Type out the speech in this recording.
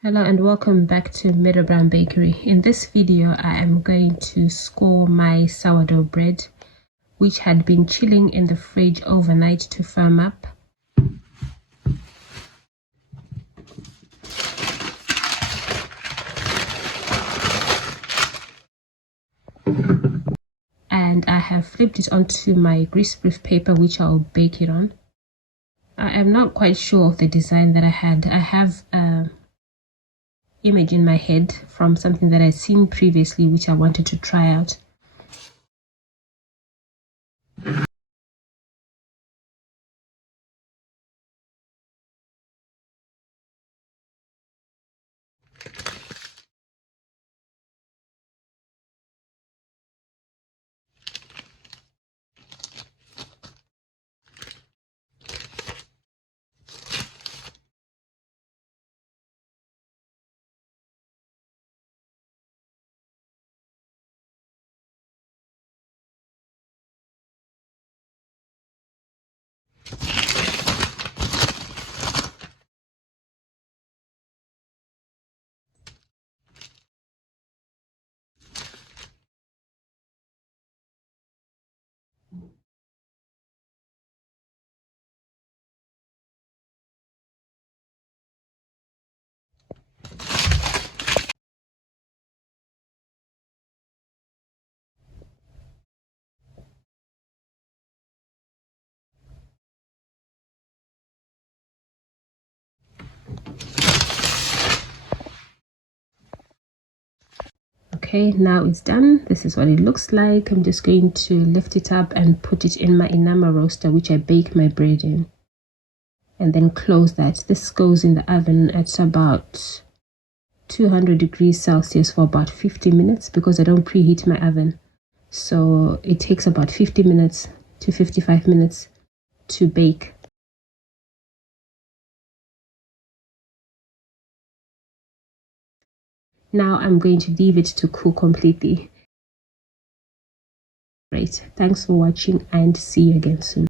Hello and welcome back to Meadow Bakery. In this video I am going to score my sourdough bread, which had been chilling in the fridge overnight to firm up. And I have flipped it onto my greaseproof paper, which I'll bake it on. I am not quite sure of the design that I had. I have an image in my head from something that I'd seen previously, which I wanted to try out. Okay, now it's done. This is what it looks like. I'm just going to lift it up and put it in my enamel roaster, which I bake my bread in, and then close that. This goes in the oven at about 200 degrees Celsius for about 50 minutes because I don't preheat my oven. So it takes about 50 minutes to 55 minutes to bake. Now I'm going to leave it to cool completely. Great. Thanks for watching and see you again soon.